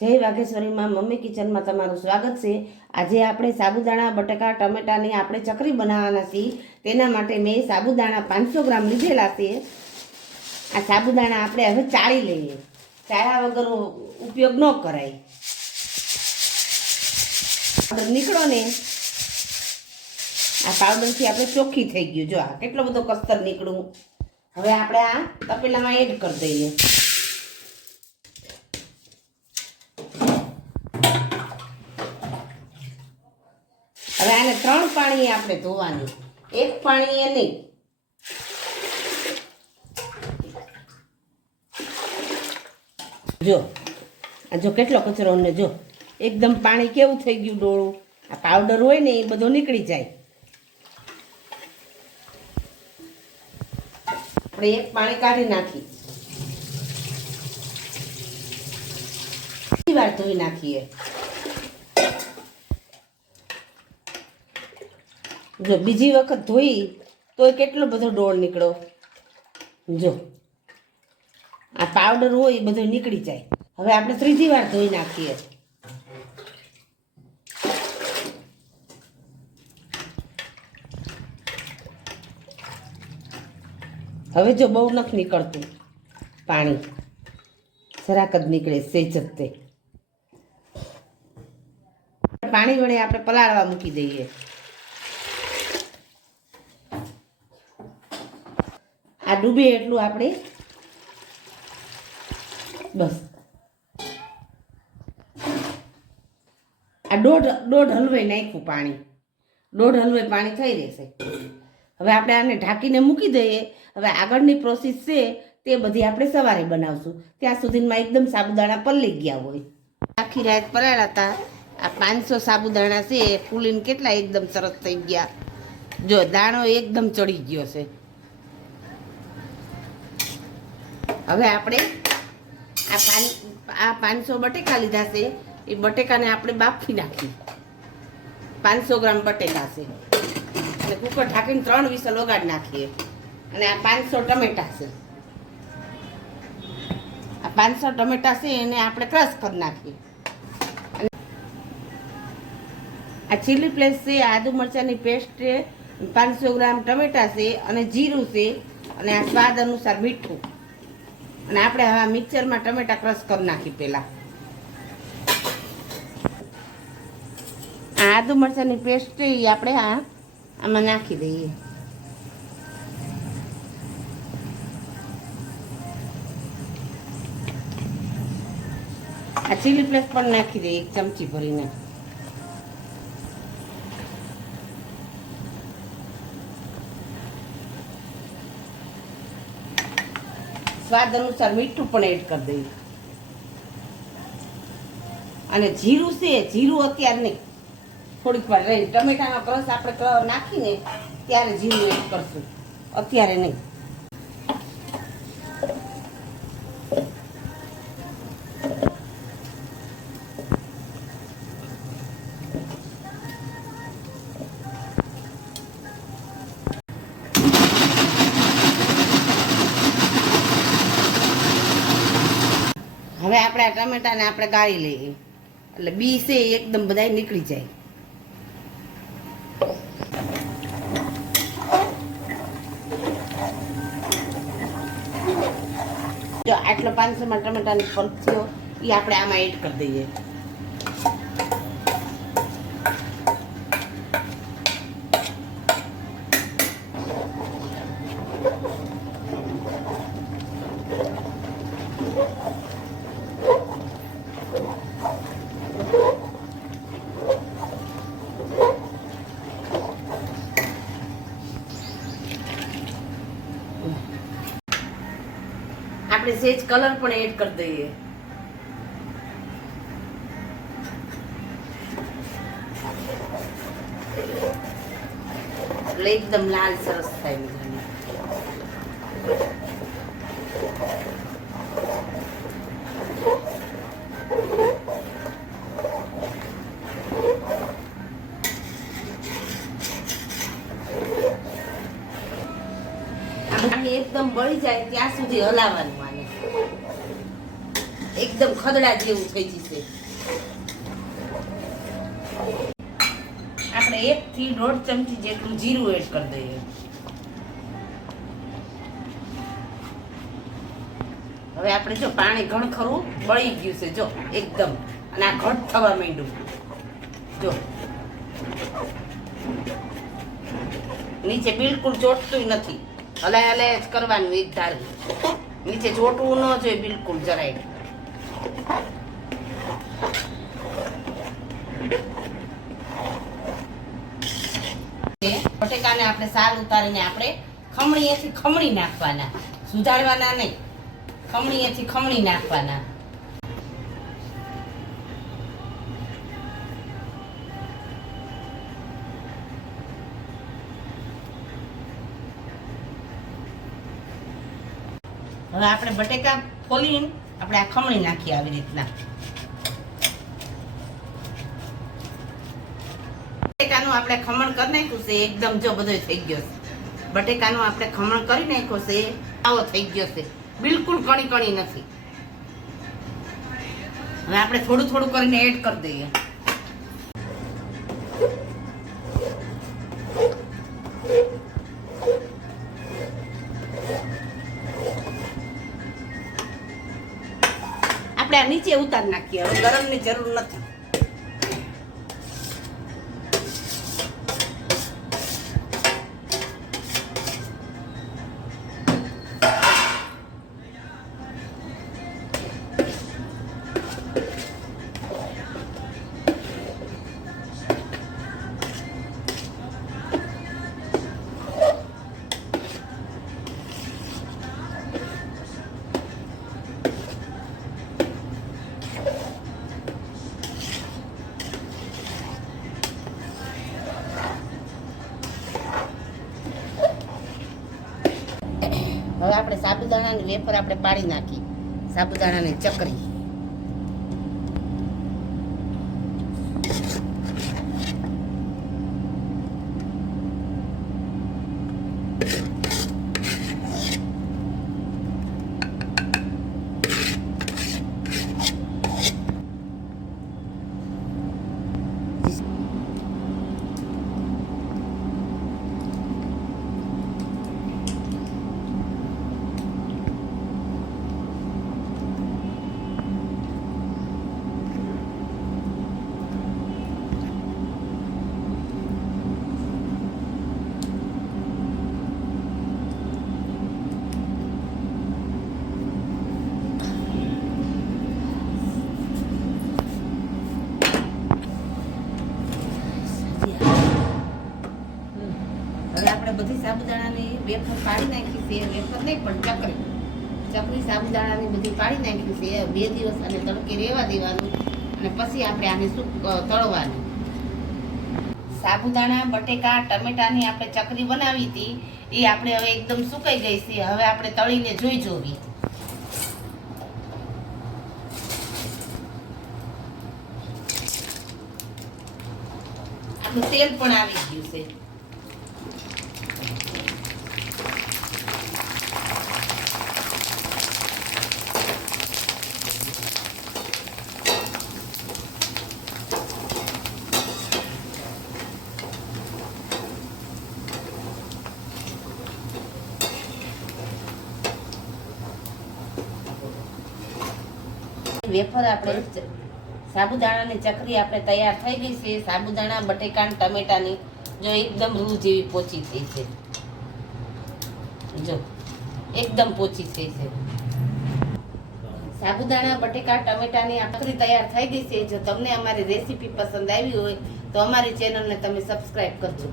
જય વાઘેશ્વરીમાં મમ્મી કિચનમાં તમારું સ્વાગત છે। આજે આપણે સાબુદાણા બટાકા ટમેટાની આપણે ચકરી બનાવવાના છીએ। તેના માટે મેં સાબુદાણા 500 ગ્રામ લીધેલા છે। આ સાબુદાણા આપણે હવે ચાળી લઈએ, ચાળ્યા વગર ઉપયોગ ન કરાય। પાવડર નીકળો ને, આ પાવડરથી આપણે ચોખ્ખી થઈ ગયું। જો આ કેટલો બધો કસ્તર નીકળ્યું। હવે આપણે આ તપેલામાં એડ કરી દઈએ। હવે આને 3 પાણીએ આપણે ધોવાની, 1 પાણીએ નહીં। જો કેટલો કચરો ને જો એકદમ પાણી કેવું થઈ ગયું ડોળું। આ પાવડર હોય ને એ બધો નીકળી જાય। આપણે 1 પાણી કાઢી નાખી, બીજી વાર ધોઈ નાખીએ। જો બીજી વખત ધોઈ તોય કેટલો બધો ડોળ નીકળ્યો। જો આ પાવડર હોય એ બધો નીકળી જાય। હવે આપણે ત્રીજી વાર ધોઈ નાખીએ। હવે જો બહુ નથી નીકળતું પાણી, જરાક જ નીકળે, સેજ જ તે પાણી વડે આપણે પલાળવા મૂકી દઈએ। આ ડૂબે એટલું આપણે બસ આ દોઢ હલવાઈ નાખ્યું પાણી, દોઢ હલવાઈ પાણી થઈ રહેશે। હવે આપણે આને ઢાંકીને મૂકી દઈએ। હવે આગળની પ્રોસેસ છે તે બધી આપણે સવારે બનાવશું, ત્યાં સુધીમાં એકદમ સાબુદાણા પલળી ગયા હોય। આખી રાત પલાળ્યા હતા। આ 500 સાબુદાણા છે, ફૂલીને કેટલા એકદમ સરસ થઈ ગયા। જો દાણો એકદમ ચડી ગયો છે। હવે આપણે આ 500 બટેકા લીધા છે, એ બટેકાને આપણે બાફી નાખી। 500 ગ્રામ બટેકા છે અને કુકર ઢાંકીને 3 વિસલ વગાડી નાખીએ। અને આ 500 ટમેટા છે, આ 500 ટમેટા છે એને આપણે ક્રશ કરી નાખીએ। આ ચીલી ફ્લેક્સ છે, આદુ મરચાંની પેસ્ટ છે, 500 ગ્રામ ટમેટા છે અને જીરું છે અને આ સ્વાદ અનુસાર મીઠું। અને આપણે હવે મિક્સરમાં ટમેટા ક્રશ કરી નાખી પહેલા। આ આદુ મરચાંની પેસ્ટ છે એ આપણે આમાં નાખી દઈએ। આ ચીલી ફ્લેક્સ પણ નાખી દઈએ 1 ચમચી ભરીને। સ્વાદ અનુસાર મીઠું પણ એડ કરી દઈએ। અને જીરું છે, જીરું અત્યારે નહીં, થોડીક વાર રહીને ટમેટાનો ક્રશ આપણે નાખીને ત્યારે જીરું એડ કરશું, અત્યારે નહીં। હવે આપણે આ ટમેટાને આપણે ગાળી લઈએ, એટલે બી છે એકદમ બધા નીકળી જાય। જો આટલો 500 માં ટમેટાનો ફરક થયો એ આપણે આમાં એડ કરી દઈએ। આપણે સેજ કલર પણ એડ કરી દઈએ। એટલે એકદમ લાલ સરસ થાય। એકદમ બળી જાય ત્યાં સુધી હલાવવાનું આને। એકદમ ખદડા જેવું થઈ જશે. આપણે 1 થી 1.5 ચમચી જેટલું જીરું એડ કરી દઈએ. હવે આપણે જો પાણી ઘણ ખરું બળી ગયું છે જો એકદમ, અને આ ઘટ થવા માંડ્યું જો. નીચે બિલકુલ ચોટતું નથી, હલાય હલાય જ કરવાનું એક ધારું. નીચે ચોટવું ન જોઈએ બિલકુલ જરાય. બટેકાને આપણે સાલ ઉતારીને આપણે ખમણીએથી ખમણી નાખવાના, સુધારવાના નહીં. ખમણીએથી ખમણી નાખવાના. હવે આપણે બટેકા ફોલીને આપણે આ ખમણી નાખીએ આવી રીતના. બટેકાનું આપણે ખમણ કરી નાખ્યું છે એકદમ, જો બધો થઈ ગયો છે. બટેકાનું આપણે ખમણ કરી નાખ્યું છે, આવો થઈ ગયો છે, બિલકુલ કણી કણી નથી. હવે આપણે થોડું થોડું કરીને એડ કરી દઈએ. આપણે આ નીચે ઉતારી નાખીએ. હવે ગરમની જરૂર નથી. હવે આપણે સાબુદાણાની વેફર આપણે પાડી નાખી, સાબુદાણાની ચકરી. બધી સાબુદાણાની વેફર પાડી નાખી છે. વેફર નહીં પણ ચકરી સાબુદાણાની બધી પાડી નાખી છે. 2 દિવસ આને તડકે રહેવા દેવાનું, અને પછી આપણે આને તળવાનું. સાબુદાણા, બટેકા, ટમેટાની આપણે ચકરી બનાવી હતી, એ આપણે હવે એકદમ સુકાઈ ગઈ છે. હવે આપણે તળીને જોઈ જોવી. આપણું તેલ પણ આવી ગયું છે. વેફર આપણે સાબુદાણાની ચકરી આપણે તૈયાર થઈ ગઈ છે. સાબુદાણા, બટેકા, ટમેટાની જો એકદમ રૂ જેવી પોચી થઈ છે. જો એકદમ પોચી થઈ છે. સાબુદાણા, બટેકા, ટમેટાની ચકરી તૈયાર થઈ ગઈ છે. જો તમને અમારી રેસીપી પસંદ આવી હોય તો અમારી ચેનલને તમે સબસ્ક્રાઇબ કરજો.